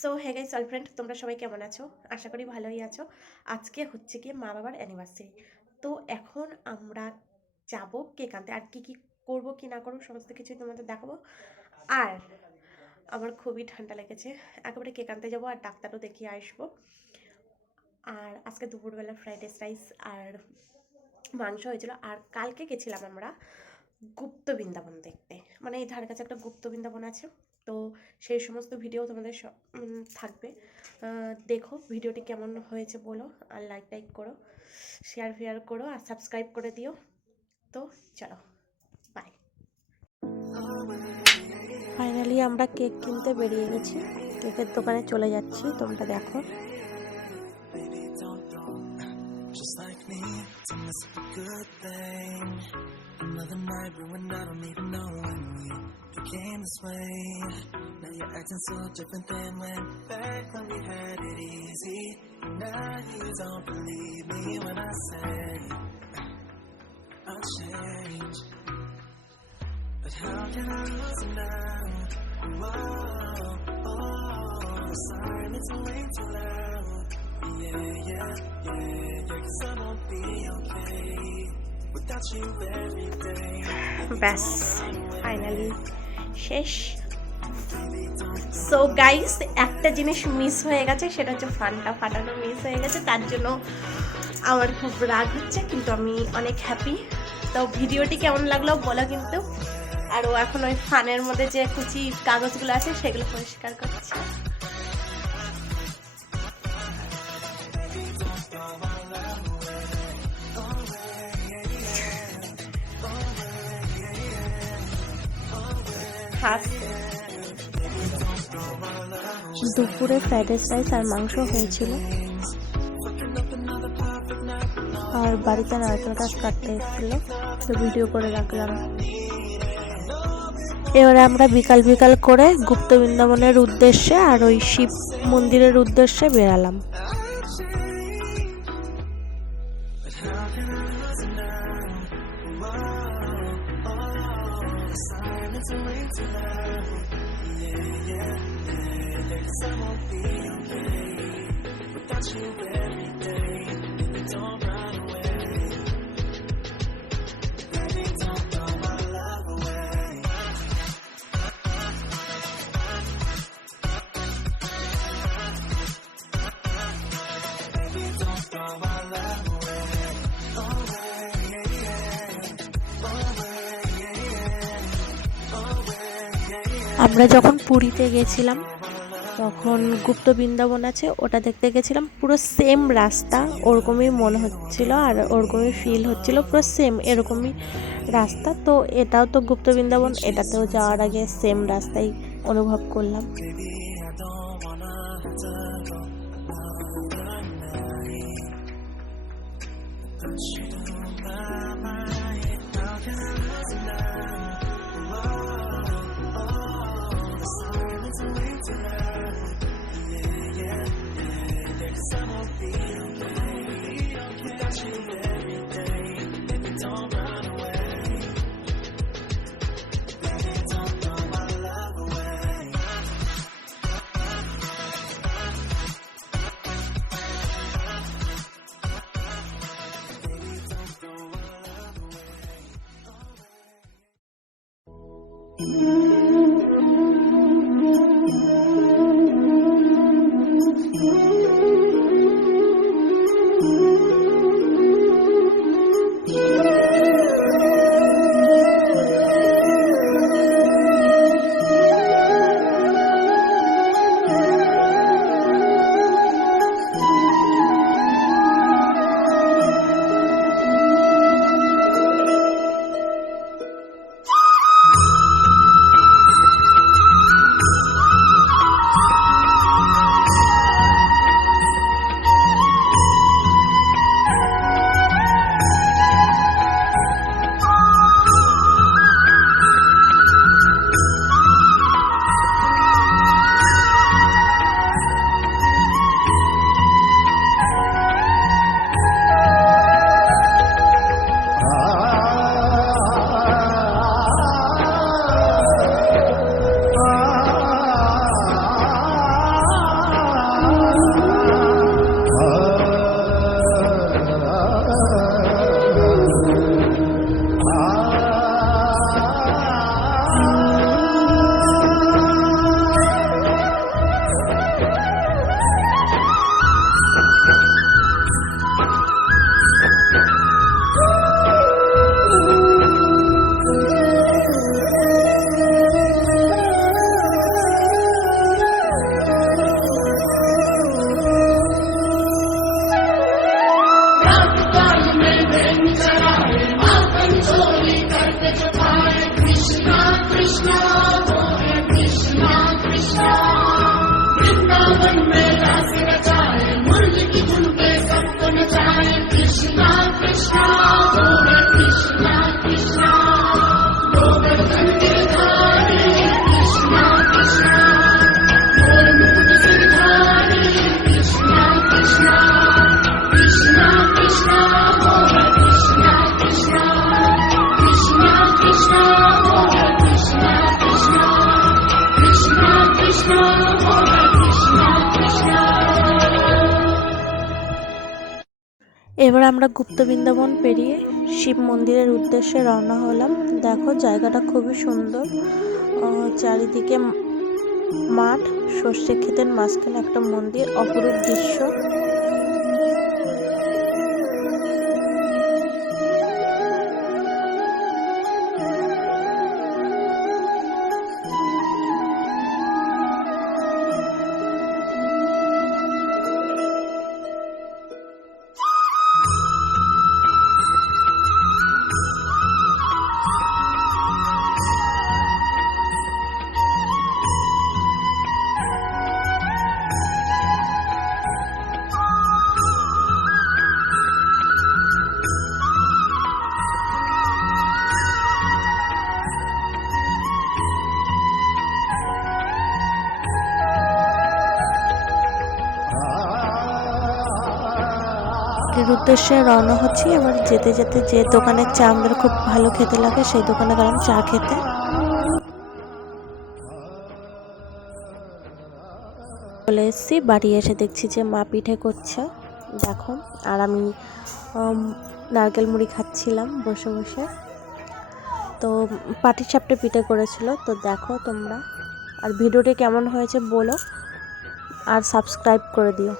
So hey guys all friend, তোমরা সবাই কেমন আছো? আশা করি ভালোই আছো। আজকে হচ্ছে কি মা বাবার অ্যানিভার্সারি। তো এখন আমরা যাব কেক আনতে, আর কি কি করবো কি না করবো সমস্ত কিছুই তোমাদের দেখাবো। আর আমার খুবই ঠান্ডা লেগেছে, একেবারে কেক আনতে যাবো আর ডাক্তারও দেখিয়ে আসবো। আর আজকে দুপুরবেলা ফ্রাইড রাইস আর মাংস হয়েছিল। আর কালকে গেছিলাম আমরা গুপ্ত বৃন্দাবন দেখতে, মানে এই ধারে কাছে একটা গুপ্ত বৃন্দাবন আছে। তো সেই সমস্ত ভিডিও তোমাদের থাকবে, দেখো ভিডিওটি কেমন হয়েছে বলো, আর লাইক করো, শেয়ার করো, আর সাবস্ক্রাইব করে দিও। তো চলো, বাই। ফাইনালি আমরা কেক কিনতে বেরিয়ে গেছি, কেকের দোকানে চলে যাচ্ছি, তোমরা দেখো। Just like me, to miss a good thing. Another night ruined, I don't even know when we became this way. Now you're acting so different than back when we had it easy. Now you don't believe me when I say I'll change. But how can I lose it now? Oh, the silence is way too loud. Yeah, 'cause I won't be okay without you every day. ব্যাস finally শেষ। So guys, একটা জিনিস miss হয়ে গেছে, সেটা হচ্ছে ফানটা ফাটানো miss হয়ে গেছে। তার জন্য আমার খুব রাগ হচ্ছে, কিন্তু আমি অনেক হ্যাপি। তো ভিডিওটি কেমন লাগলো বলো কিন্তু। আর ও এখন ওই ফানের মধ্যে যে কুচি কাগজগুলো আছে সেগুলো পরিষ্কার করছে। দুপুরে ফ্রাইড রাইস আর মাংস হয়েছিল, আর বাড়িতে নারকেল গাছ কাটতে এসেছিল, তো ভিডিও করে রাখলাম। এবারে আমরা বিকাল করে গুপ্ত বৃন্দাবনের উদ্দেশ্যে আর ওই শিব মন্দিরের উদ্দেশ্যে বেরালাম। আমরা যখন পুরীতে গেছিলাম তখন গুপ্ত বৃন্দাবন আছে, ওটা দেখতে গেছিলাম। পুরো সেম রাস্তা, ওরকমই মনে হচ্ছিল আর ওরকমই ফিল হচ্ছিল, পুরো সেম এরকমই রাস্তা। তো এটাও তো গুপ্ত বৃন্দাবন, এটাতেও যাওয়ার আগে সেম রাস্তাই অনুভব করলাম। এবার আমরা গুপ্ত বৃন্দাবন পেরিয়ে শিব মন্দিরের উদ্দেশ্যে রওনা হলাম। দেখো জায়গাটা খুবই সুন্দর, চারিদিকে মাঠ, সর্ষে ক্ষেতের মাঝখানে একটা মন্দির, অপরূপ দৃশ্য। এর উদ্দেশ্যে রওনা হচ্ছি। এবার যেতে যেতে যে দোকানের চা আমাদের খুব ভালো খেতে লাগে সেই দোকানে গেলাম চা খেতে। চলে এসেছি, বাড়ি এসে দেখছি যে মা পিঠে করছে, দেখো। আর আমি নারকেল মুড়ি খাচ্ছিলাম বসে বসে। তো পাটিসাপটা পিঠে করেছিল, তো দেখো তোমরা। আর ভিডিওটি কেমন হয়েছে বলো, আর সাবস্ক্রাইব করে দিও।